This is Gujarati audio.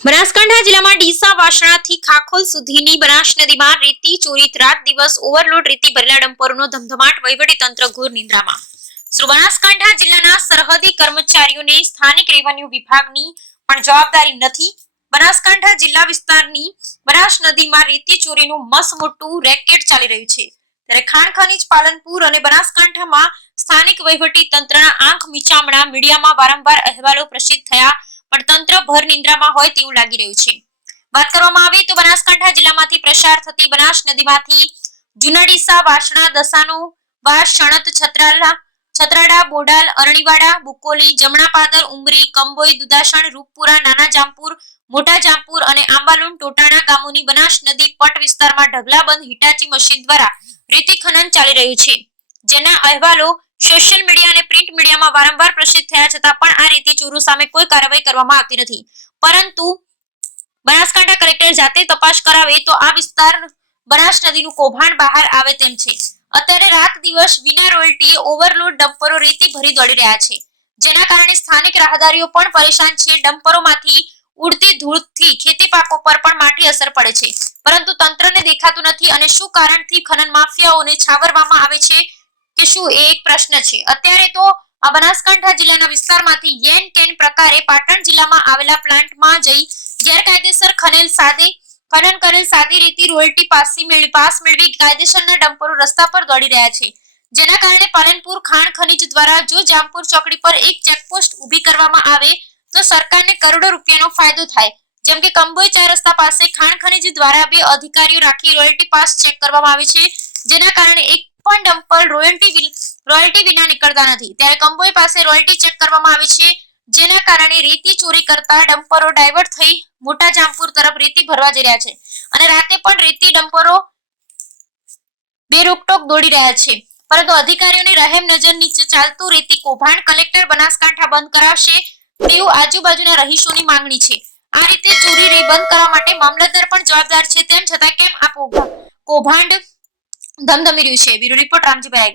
બનાસકાંઠા જિલ્લામાં ડીસા વાસણાથી ખાખોલ સુધીની બનાસ નદીમાં રેતી, ચોરી રાત દિવસ, ઓવરલોડ રેતી ભરેલા ડમ્પરોનો ધમધમાટ વહીવટી ઘોર નિંદ્રામાં. શ્રી બનાસકાંઠા જિલ્લાના સરહદી કર્મચારીઓને સ્થાનિક રેવન્યુ વિભાગની પણ જવાબદારી નથી? બનાસકાંઠા જિલ્લા વિસ્તારની બનાસ નદીમાં રેતી ચોરીનું મસ મોટું રેકેટ ચાલી રહ્યું છે. ત્યારે ખાણ ખનીજ પાલનપુર અને બનાસકાંઠામાં સ્થાનિક વહીવટી તંત્રના આંખ મીચામણા મીડિયામાં વારંવાર અહેવાલો પ્રસિદ્ધ થયા પણ તંત્ર ભર નિંદ્રામાં હોય તેવું લાગી રહ્યું છે. વાત કરવામાં આવે તો બનાસકાંઠા જિલ્લામાંથી પ્રસાર થતી બનાસ નદીમાંથી જુનાડીસા, વાસણા, દસાનું વાસ, શણત, છત્રાલા, છત્રાડા, બોડાલ, અરણીવાડા, બુકોલી જમણા પાદર ઉમરી, કંબોઈ દુદાસણ રૂપપુરા નાના જામપુર મોટા જામપુર અને આંબાલુન, ટોટાણા ગામોની બનાસ નદી પટ વિસ્તારમાં ઢગલાબંધ હિટાચી મશીન દ્વારા રેતી ખનન ચાલી રહ્યું છે. જેના અહેવાલો સોશિયલ મીડિયા અને પ્રિન્ટ મીડિયામાં વારંવાર પ્રસિદ્ધ થયા છતાં પણ આ રેતી ચોરો સામે કોઈ કાર્યવાહી કરવામાં આવતી નથી. પરંતુ બનાસકાંઠા કલેક્ટર જાતે તપાસ કરાવે તો આ વિસ્તાર બનાસ નદીનું કૌભાંડ બહાર આવે તેમ છે. અત્યારે રાત દિવસ વિના રોયલ્ટીએ ઓવરલોડ ડમ્પરો રેતી ભરી દોડી રહ્યા છે. જેના કારણે સ્થાનિક રાહદારીઓ પણ પરેશાન છે. ડમ્પરોમાંથી ઉડતી ધૂળથી ખેતી પાકો પર પણ માઠી અસર પડે છે. પરંતુ તંત્રને દેખાતું નથી અને શું કારણથી ખનન માફિયાઓને છાવરવામાં આવે છે? કે શું એ એક પ્રશ્ન છે? અત્યારે તો આ બનાસકાંઠા જિલ્લાના વિસ્તારમાંથી યેન કેન પ્રકારે પાટણ જિલ્લામાં આવેલા પ્લાન્ટમાં જઈ ગેરકાયદેસર ખનેલ સાદે, ખનન કરેલ સાદી રીતિ રોયલ્ટી પાસી પાસ મેળવી કાયદેસરના ડમ્પરો રસ્તા પર દોડી રહ્યા છે. જેના કારણે પાલનપુર ખાણ ખનીજ દ્વારા જો જામપુર ચોકડી પર એક ચેકપોસ્ટ ઊભી કરવામાં આવે, તો સરકારને કરોડો રૂપિયાનો ફાયદો થાય. જેમ કે કંબોઈ ચાર રસ્તા પાસે ખાણ ખનીજ દ્વારા બે અધિકારીઓ રાખી રોયલ્ટી પાસ ચેક કરવામાં આવે છે, જેના કારણે એક પણ પર રોયલ્ટી રોયલ્ટી વિના નીકળતા નથી. ત્યારે કંપની પાસે રોયલ્ટી ચેક કરવામાં આવી છે, જેના કારણે રેતી ચોરી કરતા ડમ્પરો ડાયવર્ટ થઈ મોટા જામપુર તરફ રેતી ભરવા જઈ રહ્યા છે. અને રાતે પણ રેતી ડમ્પરો બે રોકટોક દોડી રહ્યા છે. પરંતુ અધિકારીઓની રહેમ નજર નીચે ચાલતું રેતી કૌભાંડ કલેક્ટર બનાસકાંઠા બંધ કરાવશે તેવું આજુબાજુના રહીશોની માંગણી છે. આ રીતે ચોરી બંધ કરવા માટે મામલતદાર પણ જવાબદાર છે તેમ છતાં કેમ આ કૌભા- કૌભાંડ ധംധം വിരൂഷെ ബിരു റിപ്പോർട്ടർ അഞ്ചു പേരായി